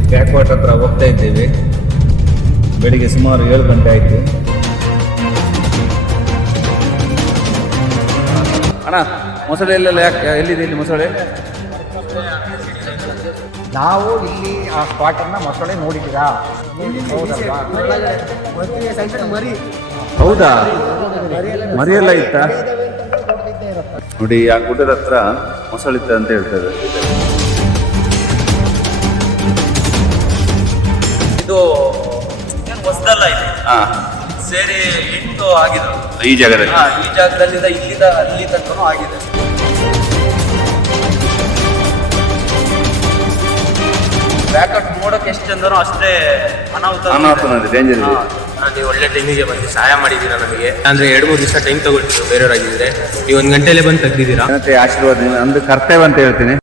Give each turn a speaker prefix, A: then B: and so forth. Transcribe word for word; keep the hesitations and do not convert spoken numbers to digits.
A: Back water ಹತ್ರ ಹೋಗ್ತಾ ಇದ್ದೇವೆ. ಬೆಳಿಗ್ಗೆ ಸುಮಾರು ಏಳು ಗಂಟೆ ಆಯಿತು. ಅಣ್ಣ ಮೊಸಳೆ ಎಲ್ಲೆಲ್ಲ ಯಾಕೆ ಎಲ್ಲಿದೆ ಇಲ್ಲಿ ಮೊಸಳೆ?
B: ನಾವು ಇಲ್ಲಿ ಆ ಸ್ಪಾಟನ್ನ ಮೊಸಳೆ ನೋಡಿದ್ದೀರಾ?
A: ಹೌದಾ, ಮರಿಯೆಲ್ಲ ಇತ್ತ ನೋಡಿ. ಆ ಗುಡ್ಡದ ಹತ್ರ ಮೊಸಳಿತ್ತ ಅಂತ ಹೇಳ್ತಾರೆ.
C: ಇದು ಏನು ಹೊಸದಲ್ಲ, ಇದೆ
A: ಹಾ
C: ಸೇರಿ ಎಂಟು ಆಗಿದೆ
A: ಈ ಜಾಗದಲ್ಲಿ.
C: ಹಾ, ಈ ಜಾಗದಲ್ಲಿಂದ ಇಲ್ಲಿಂದ ಅಲ್ಲಿ ತನಕನೂ ಆಗಿದೆ. ಬ್ಯಾಕಟ್ ನೋಡಕ್ಕೆ ಎಷ್ಟು ಚಂದನೋ ಅಷ್ಟೇ ಅನಾಹುತ
A: ಅನಾಹುತ ಡೇಂಜರ್ ಇದೆ.
D: ನೀವು ಒಳ್ಳೆ ಟೈಮಿಗೆ ಬಂದು ಸಹಾಯ ಮಾಡಿದ್ದೀರಾ ನಮಗೆ. ಅಂದ್ರೆ ಎರಡು ಮೂರು ದಿವಸ ಟೈಮ್ ತಗೊಳ್ತೀವಿ ಬೇರೆಯವರಾಗಿದ್ರೆ, ನೀವು ಒಂದು ಗಂಟೆಲೆ ಬಂದು ತೆಗ್ದಿದ್ದೀರಾ.
A: ಜನತೆ ಆಶೀರ್ವಾದ ನಂದು ಕರ್ತವ್ಯ ಅಂತ ಹೇಳ್ತೀನಿ.